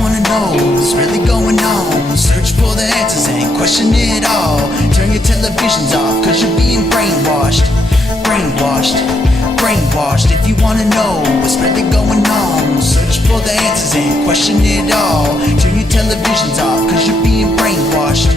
wanna know what's really going on, search for the answers and question it all. Turn your televisions off, cause you're being brainwashed. Brainwashed. If you wanna know what's really going on, search for the answers and question it all. Turn your televisions off, cause you're being brainwashed.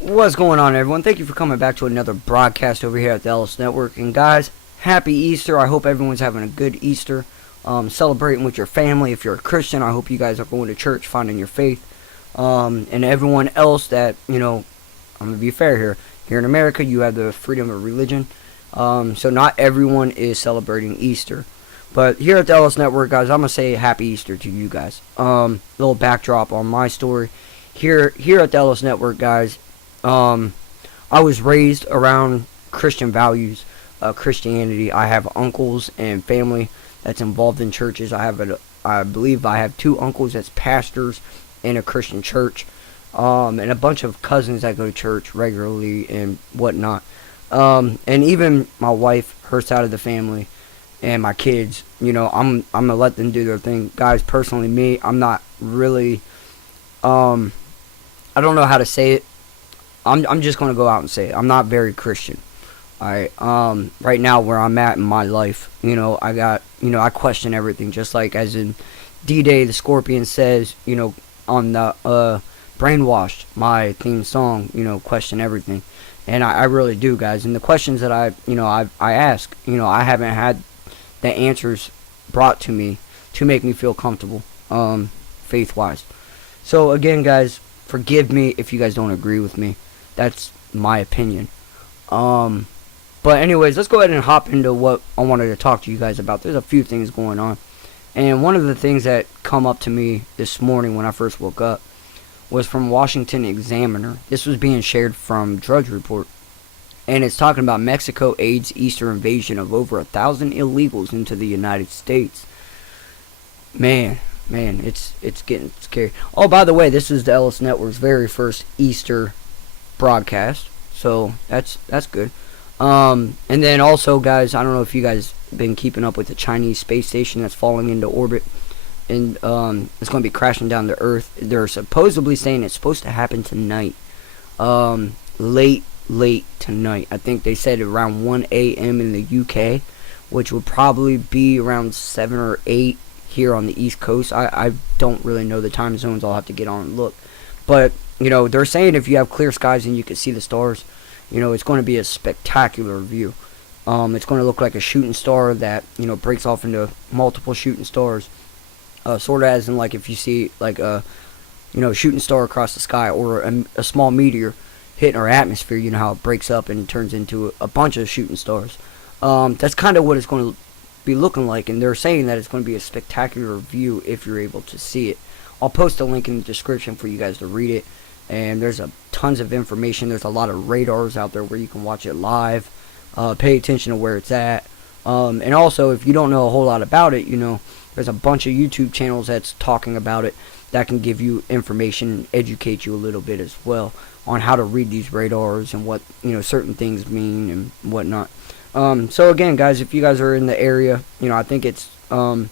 What's going on, everyone? Thank you for coming back to another broadcast over here at the Ellis Network. And guys, happy Easter. I hope everyone's having a good Easter, celebrating with your family. If you're a Christian, I hope you guys are going to church, finding your faith. And everyone else that, I'm going to be fair here. Here in America, you have the freedom of religion. So not everyone is celebrating Easter. But here at the Ellis Network, guys, I'm going to say happy Easter to you guys. Little backdrop on my story. Here at the Ellis Network, guys, I was raised around Christian values, Christianity. I have uncles and family that's involved in churches. I believe I have 2 uncles that's pastors in a Christian church, and a bunch of cousins that go to church regularly and whatnot. And even my wife, her side of the family, and my kids, I'm gonna let them do their thing. Guys, personally, me, I'm not really, I don't know how to say it. I'm just gonna go out and say it. I'm not very Christian. Alright, right now where I'm at in my life, I question everything, just like as in DeeDay the Scorpion says, on the Brainwashed, my theme song, question everything. And I really do, guys. And the questions that I ask, I haven't had the answers brought to me to make me feel comfortable, faith-wise. So again, guys, forgive me if you guys don't agree with me. That's my opinion. But anyways, let's go ahead and hop into what I wanted to talk to you guys about. There's a few things going on. And one of the things that come up to me this morning when I first woke up was from Washington Examiner. This was being shared from Drudge Report. And it's talking about Mexico aids Easter invasion of over 1,000 illegals into the United States. Man, it's getting scary. Oh, by the way, this is the Ellis Network's very first Easter broadcast, so that's good. And then also, guys, I don't know if you guys been keeping up with the Chinese space station that's falling into orbit, and it's going to be crashing down to Earth. They're supposedly saying it's supposed to happen tonight, late tonight. I think they said around 1 a.m. in the UK, which would probably be around 7 or 8 here on the East Coast. I don't really know the time zones. I'll have to get on and look, but they're saying if you have clear skies and you can see the stars, it's going to be a spectacular view. It's going to look like a shooting star that, breaks off into multiple shooting stars. Sort of as in like if you see like a, shooting star across the sky, or a small meteor hitting our atmosphere, how it breaks up and turns into a bunch of shooting stars. That's kind of what it's going to be looking like, and they're saying that it's going to be a spectacular view if you're able to see it. I'll post a link in the description for you guys to read it. And there's tons of information. There's a lot of radars out there where you can watch it live. Pay attention to where it's at. And also, if you don't know a whole lot about it, there's a bunch of YouTube channels that's talking about it that can give you information and educate you a little bit as well on how to read these radars and what certain things mean and whatnot. So again, guys, if you guys are in the area, I think it's the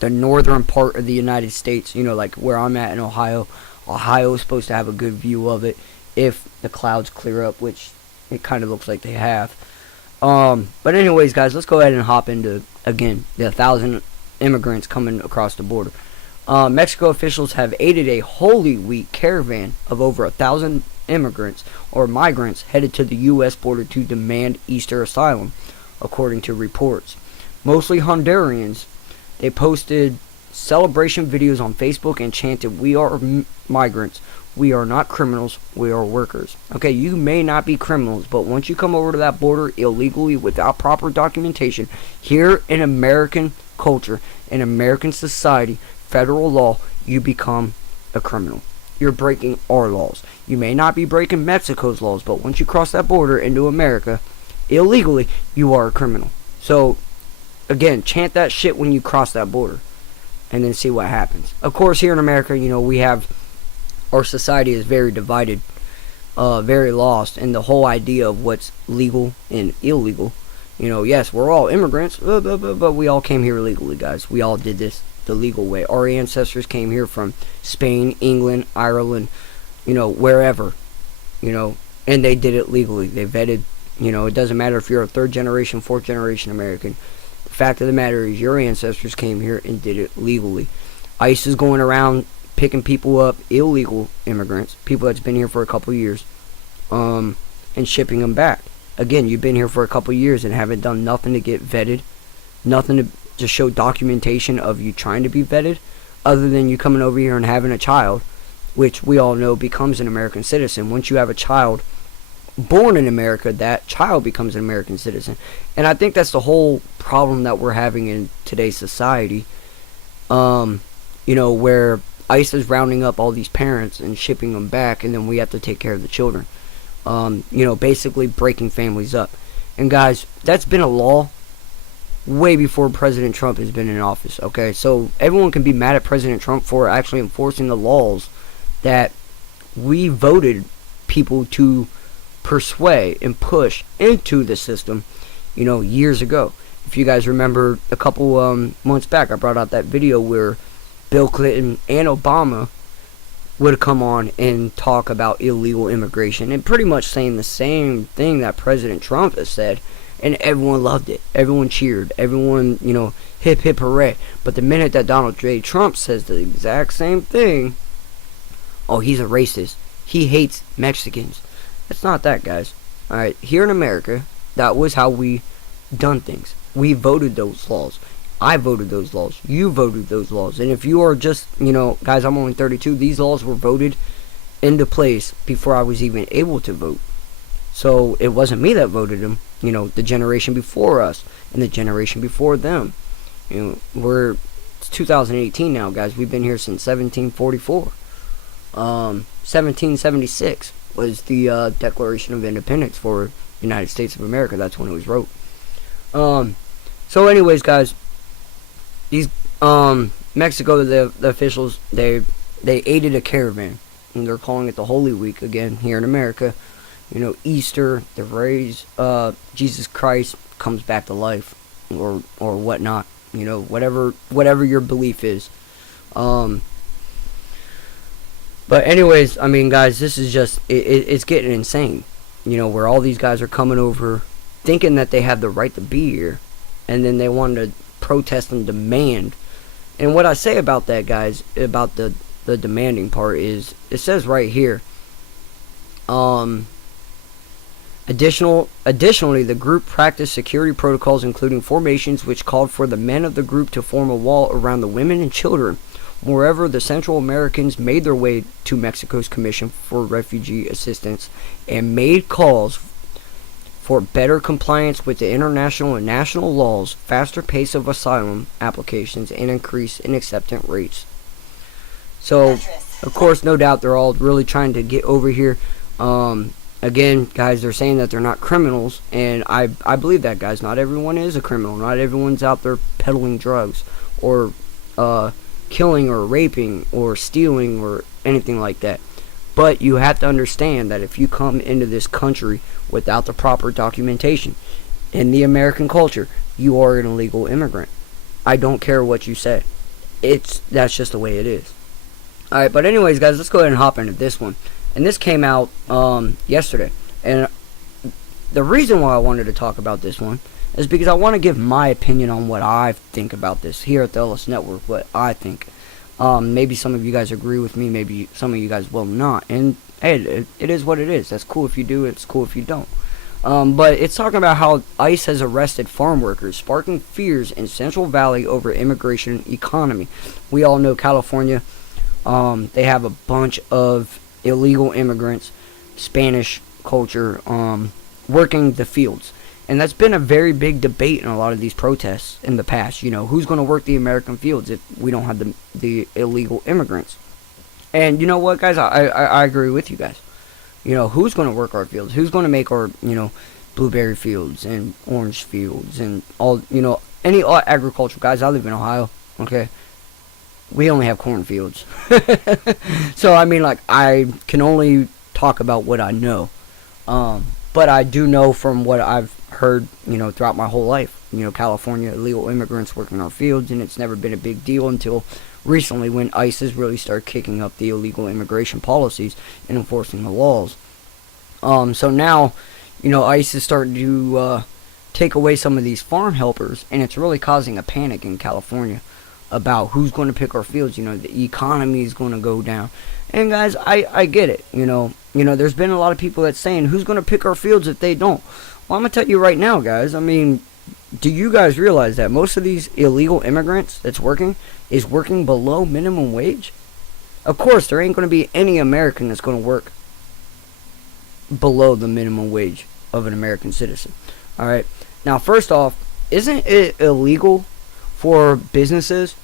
northern part of the United States. Like where I'm at in Ohio. Ohio is supposed to have a good view of it if the clouds clear up, which it kind of looks like they have. But anyways, guys, let's go ahead and hop into, again, the 1,000 immigrants coming across the border. Mexico officials have aided a Holy Week caravan of over 1,000 immigrants or migrants headed to the U.S. border to demand Easter asylum, according to reports. Mostly Hondurans, they posted celebration videos on Facebook and chanted, "We are migrants. We are not criminals. We are workers." Okay, you may not be criminals, but once you come over to that border illegally without proper documentation, here in American culture, in American society, federal law, you become a criminal. You're breaking our laws. You may not be breaking Mexico's laws, but once you cross that border into America illegally, you are a criminal. So, again, chant that shit when you cross that border, and then see what happens. Of course, here in America, we have, our society is very divided, very lost, and the whole idea of what's legal and illegal. Yes, we're all immigrants, but we all came here illegally, guys. We all did this the legal way. Our ancestors came here from Spain, England, Ireland, wherever, and they did it legally. They vetted, it doesn't matter if you're a third generation, fourth generation American. The fact of the matter is your ancestors came here and did it legally. ICE is going around picking people up, illegal immigrants, people that's been here for a couple years, and shipping them back. Again, you've been here for a couple years and haven't done nothing to get vetted, nothing to show documentation of you trying to be vetted, other than you coming over here and having a child, which we all know becomes an American citizen. Once you have a child born in America, that child becomes an American citizen. And I think that's the whole problem that we're having in today's society, where ICE is rounding up all these parents and shipping them back, and then we have to take care of the children. Basically breaking families up. And guys, that's been a law way before President Trump has been in office, okay? So everyone can be mad at President Trump for actually enforcing the laws that we voted people to persuade and push into the system, years ago. If you guys remember, a couple months back, I brought out that video where Bill Clinton and Obama would come on and talk about illegal immigration and pretty much saying the same thing that President Trump has said, and everyone loved it. Everyone cheered. Everyone, hip hip hooray. But the minute that Donald J. Trump says the exact same thing, oh, he's a racist. He hates Mexicans. It's not that, guys. Alright, here in America, that was how we done things. We voted those laws. I voted those laws. You voted those laws. And if you are just, guys, I'm only 32. These laws were voted into place before I was even able to vote. So it wasn't me that voted them. The generation before us and the generation before them. It's 2018 now, guys. We've been here since 1744. 1776 was the Declaration of Independence for the United States of America. That's when it was wrote. So anyways, guys, these Mexico, the officials, they aided a caravan, and they're calling it the Holy Week again here in America. Easter, the raise, Jesus Christ comes back to life, or whatnot. Whatever your belief is. But anyways, I mean, guys, this is just it's getting insane. Where all these guys are coming over, thinking that they have the right to be here, and then they want to protest and demand. And what I say about that, guys, about the demanding part is, it says right here, additionally, the group practiced security protocols, including formations which called for the men of the group to form a wall around the women and children. Moreover, the Central Americans made their way to Mexico's Commission for Refugee Assistance and made calls for better compliance with the international and national laws, faster pace of asylum applications, and increase in acceptance rates. So, of course, no doubt they're all really trying to get over here. Again, guys, they're saying that they're not criminals, and I believe that, guys. Not everyone is a criminal. Not everyone's out there peddling drugs or killing or raping or stealing or anything like that. But you have to understand that if you come into this country without the proper documentation in the American culture, you are an illegal immigrant. I don't care what you say. That's just the way it is. Alright, but anyways, guys, let's go ahead and hop into this one. And this came out yesterday. And the reason why I wanted to talk about this one is because I want to give my opinion on what I think about this here at the LS Network, what I think. Maybe some of you guys agree with me, maybe some of you guys will not. And hey, it is what it is. That's cool if you do, it's cool if you don't. But it's talking about how ICE has arrested farm workers, sparking fears in Central Valley over immigration economy. We all know California, they have a bunch of illegal immigrants, Spanish culture, working the fields. And that's been a very big debate in a lot of these protests in the past. Who's going to work the American fields if we don't have the illegal immigrants? And you know what, guys? I agree with you guys. Who's going to work our fields? Who's going to make our, blueberry fields and orange fields and all, any agriculture? Guys, I live in Ohio, okay? We only have cornfields. So, I mean, I can only talk about what I know. But I do know from what I've heard, throughout my whole life. California illegal immigrants working our fields, and it's never been a big deal until recently when ICE has really started kicking up the illegal immigration policies and enforcing the laws. So now, ICE is starting to take away some of these farm helpers, and it's really causing a panic in California about who's going to pick our fields. The economy is going to go down. And guys, I get it. There's been a lot of people that's saying, who's going to pick our fields if they don't? Well, I'm going to tell you right now, guys. I mean, do you guys realize that most of these illegal immigrants that's working is working below minimum wage? Of course, there ain't going to be any American that's going to work below the minimum wage of an American citizen. Alright, now first off, isn't it illegal for businesses,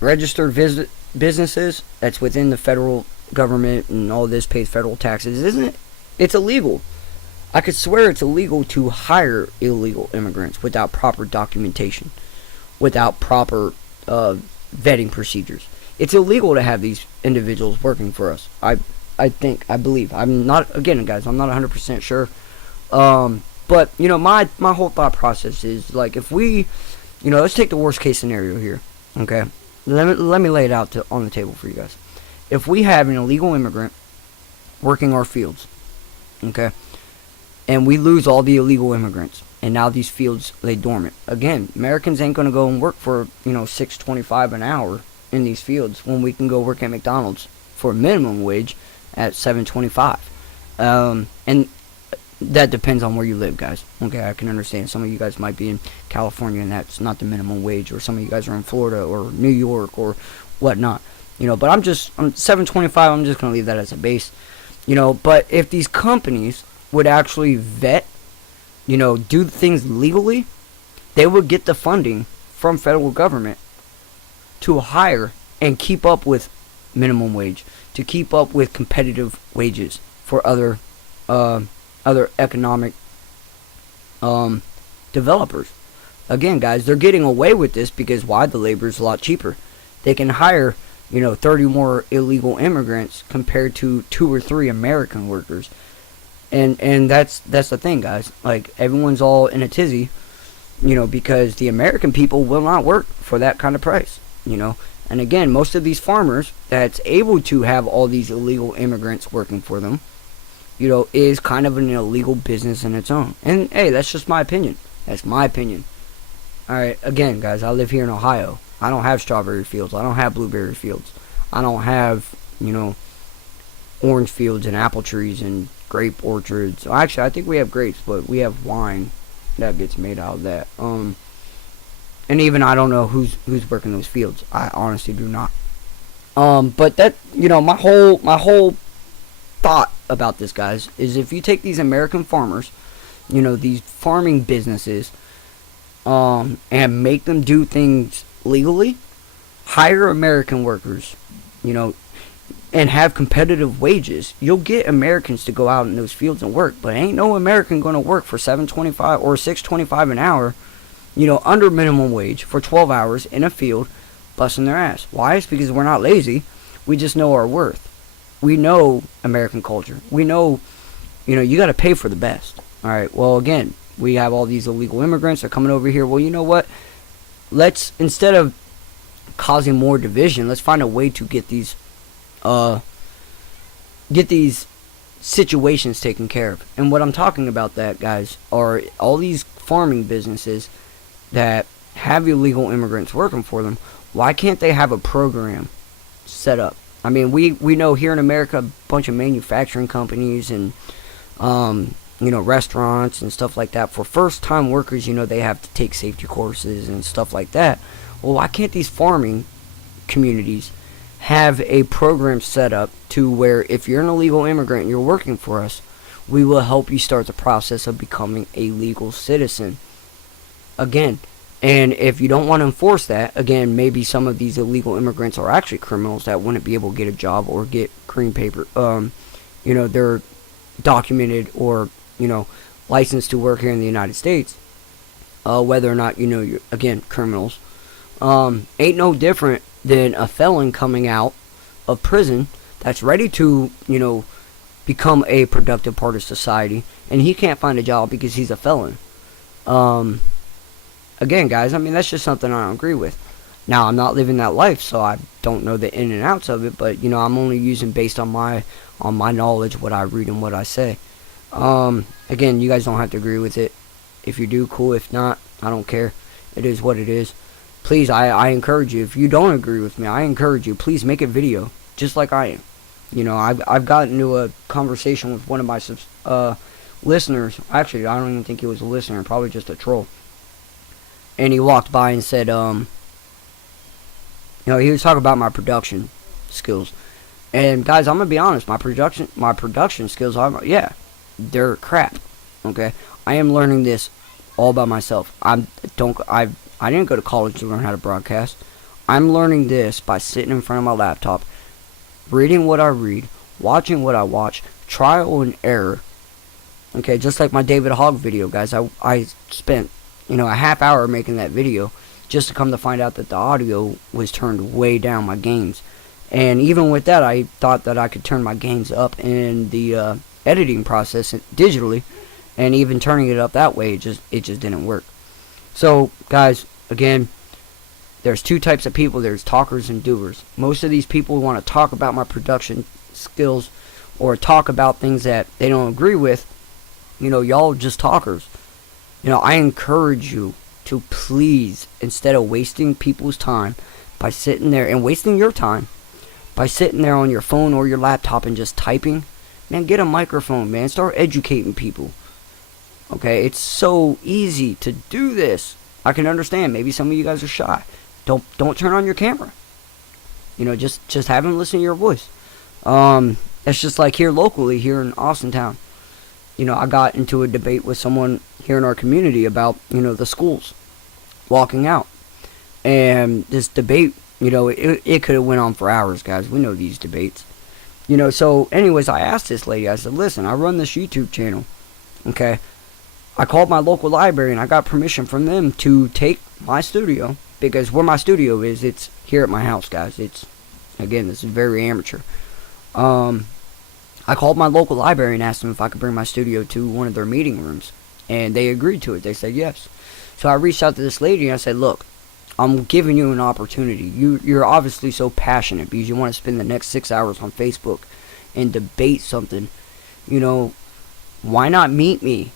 registered businesses that's within the federal government and all this pays federal taxes, isn't it? It's illegal. I could swear it's illegal to hire illegal immigrants without proper documentation, without proper vetting procedures. It's illegal to have these individuals working for us. I believe. I'm not, again, guys, I'm not 100% sure. But, my whole thought process is, like, if we, let's take the worst case scenario here, okay? Let me lay it out on the table for you guys. If we have an illegal immigrant working our fields, okay, and we lose all the illegal immigrants, and now these fields lay dormant. Again, Americans ain't going to go and work for, $6.25 an hour in these fields when we can go work at McDonald's for a minimum wage at $7.25. And that depends on where you live, guys. Okay, I can understand. Some of you guys might be in California and that's not the minimum wage, or some of you guys are in Florida or New York or whatnot. But I'm $7.25. I'm just gonna leave that as a base. But if these companies would actually vet, do things legally, they would get the funding from federal government to hire and keep up with minimum wage, to keep up with competitive wages for other economic developers. Again, guys, they're getting away with this because why? The labor is a lot cheaper. They can hire 30 more illegal immigrants compared to 2 or 3 American workers. And that's the thing, guys. Like, everyone's all in a tizzy, because the American people will not work for that kind of price, And again, most of these farmers that's able to have all these illegal immigrants working for them, is kind of an illegal business in its own. And hey, that's just my opinion. That's my opinion. Alright, again, guys, I live here in Ohio. I don't have strawberry fields. I don't have blueberry fields. I don't have, orange fields and apple trees and grape orchards. Actually, I think we have grapes, but we have wine that gets made out of that. And even I don't know who's working those fields. I honestly do not. But that, my whole thought about this, guys, is if you take these American farmers, these farming businesses, and make them do things legally, hire American workers, and have competitive wages, you'll get Americans to go out in those fields and work. But ain't no American going to work for $7.25 or $6.25 an hour, under minimum wage for 12 hours in a field, busting their ass. Why? It's because we're not lazy. We just know our worth. We know American culture. We know, you got to pay for the best. All right. Well, again, we have all these illegal immigrants that are coming over here. Well, you know what? Let's, instead of causing more division, let's find a way to get these situations taken care of. And what I'm talking about, that, guys, are all these farming businesses that have illegal immigrants working for them. Why can't they have a program set up? I mean, we know here in America a bunch of manufacturing companies and restaurants and stuff like that. For first-time workers, they have to take safety courses and stuff like that. Well, why can't these farming communities have a program set up to where if you're an illegal immigrant and you're working for us, we will help you start the process of becoming a legal citizen. Again, and if you don't want to enforce that, again, maybe some of these illegal immigrants are actually criminals that wouldn't be able to get a job or get green paper. They're documented or, licensed to work here in the United States. Whether or not, you're, again, criminals. Ain't no different than a felon coming out of prison that's ready to, become a productive part of society, and he can't find a job because he's a felon. Um, Again, guys, I mean, that's just something I don't agree with. Now, I'm not living that life, so I don't know the in and outs of it, but, I'm only using based on my knowledge, what I read and what I say. Again, you guys don't have to agree with it. If you do, cool. If not, I don't care. It is what it is. Please, I encourage you. If you don't agree with me, I encourage you. Please make a video, just like I am. I've gotten into a conversation with one of my listeners. Actually, I don't even think he was a listener. Probably just a troll. And he walked by and said, he was talking about my production skills. And guys, I'm gonna be honest. My production skills, they're crap. Okay, I am learning this all by myself. I didn't go to college to learn how to broadcast. I'm learning this by sitting in front of my laptop, reading what I read, watching what I watch, trial and error. Okay, just like my David Hogg video, guys. I spent, a half hour making that video just to come to find out that the audio was turned way down, my gains. And even with that, I thought that I could turn my gains up in the editing process digitally, and even turning it up that way, it just didn't work. So, guys, again, there's two types of people. There's talkers and doers. Most of these people want to talk about my production skills or talk about things that they don't agree with. Y'all just talkers. I encourage you to please, instead of wasting people's time by sitting there and wasting your time by sitting there on your phone or your laptop and just typing, man, get a microphone, man. Start educating people. Okay, it's so easy to do this. I can understand. Maybe some of you guys are shy. Don't turn on your camera. Just have them listen to your voice. It's just like here locally, here in Austin town. I got into a debate with someone here in our community about, the schools walking out. And this debate, it could have went on for hours, guys. We know these debates. So anyways, I asked this lady, I said, listen, I run this YouTube channel. Okay. I called my local library and I got permission from them to take my studio, because where my studio is, it's here at my house, guys. Again, this is very amateur. I called my local library and asked them if I could bring my studio to one of their meeting rooms, and they agreed to it. They said yes. So I reached out to this lady and I said, look, I'm giving you an opportunity. You're obviously so passionate because you want to spend the next 6 hours on Facebook and debate something. Why not meet me?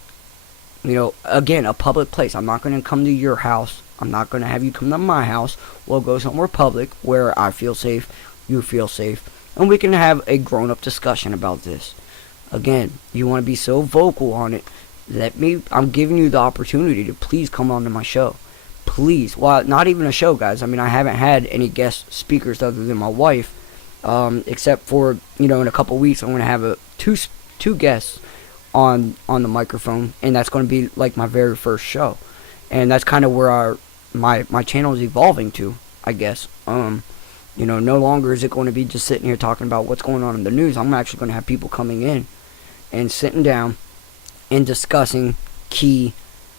Again, a public place. I'm not going to come to your house. I'm not going to have you come to my house. We'll go somewhere public where I feel safe, you feel safe, and we can have a grown-up discussion about this. Again, you want to be so vocal on it. I'm giving you the opportunity to please come on to my show. Please. Well, not even a show, guys. I mean, I haven't had any guest speakers other than my wife. Except for, in a couple weeks, I'm going to have two guests on the microphone. And that's going to be like my very first show. And that's kind of where my channel is evolving to, I guess. No longer is it going to be just sitting here talking about what's going on in the news. I'm actually going to have people coming in and sitting down and discussing key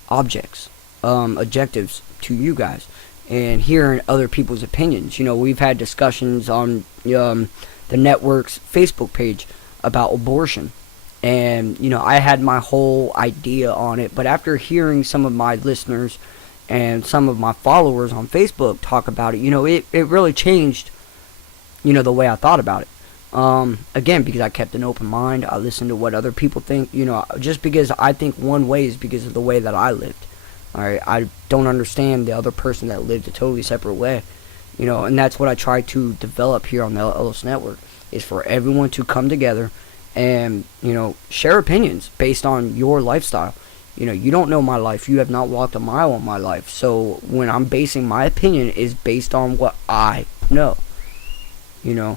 objectives to you guys, and hearing other people's opinions. We've had discussions on the network's Facebook page about abortion, and I had my whole idea on it, but after hearing some of my listeners and some of my followers on Facebook talk about it, it really changed, the way I thought about it. Again, because I kept an open mind, I listened to what other people think, just because I think one way is because of the way that I lived. Alright, I don't understand the other person that lived a totally separate way, and that's what I try to develop here on the LLS Network, is for everyone to come together and, share opinions based on your lifestyle. You don't know my life. You have not walked a mile in my life. So when I'm basing my opinion is based on what I know. I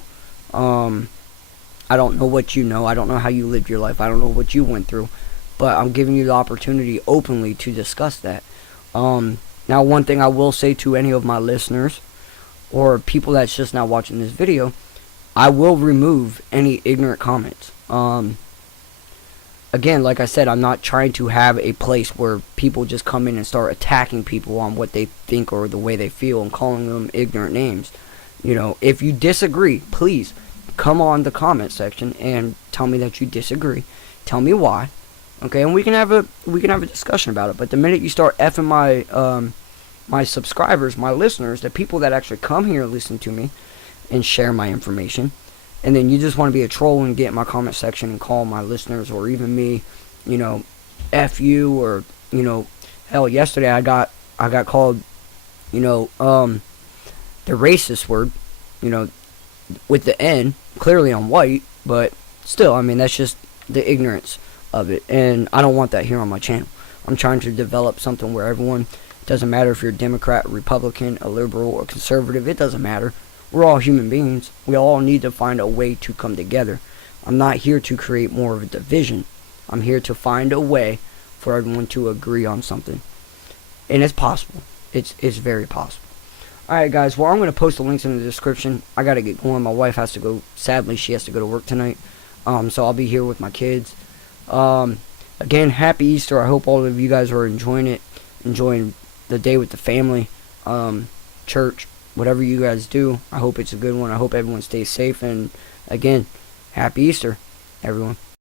don't know what you know. I don't know how you lived your life. I don't know what you went through. But I'm giving you the opportunity openly to discuss that. Now, one thing I will say to any of my listeners or people that's just now watching this video, I will remove any ignorant comments. Again, like I said, I'm not trying to have a place where people just come in and start attacking people on what they think or the way they feel and calling them ignorant names. If you disagree, please come on the comment section and tell me that you disagree. Tell me why. Okay, and we can have a discussion about it. But the minute you start effing my subscribers, my listeners, the people that actually come here and listen to me and share my information, and then you just want to be a troll and get in my comment section and call my listeners or even me, F you, or, hell, yesterday I got called, the racist word, with the N, clearly I'm white, but still, I mean, that's just the ignorance of it, and I don't want that here on my channel. I'm trying to develop something where everyone, doesn't matter if you're a Democrat, Republican, a liberal, or conservative, it doesn't matter. We're all human beings. We all need to find a way to come together. I'm not here to create more of a division. I'm here to find a way for everyone to agree on something. And it's possible. It's very possible. Alright guys, well, I'm going to post the links in the description. I got to get going. My wife has to go. Sadly, she has to go to work tonight. So I'll be here with my kids. Again, happy Easter. I hope all of you guys are enjoying it. Enjoying the day with the family. Church. Whatever you guys do, I hope it's a good one. I hope everyone stays safe. And again, happy Easter, everyone.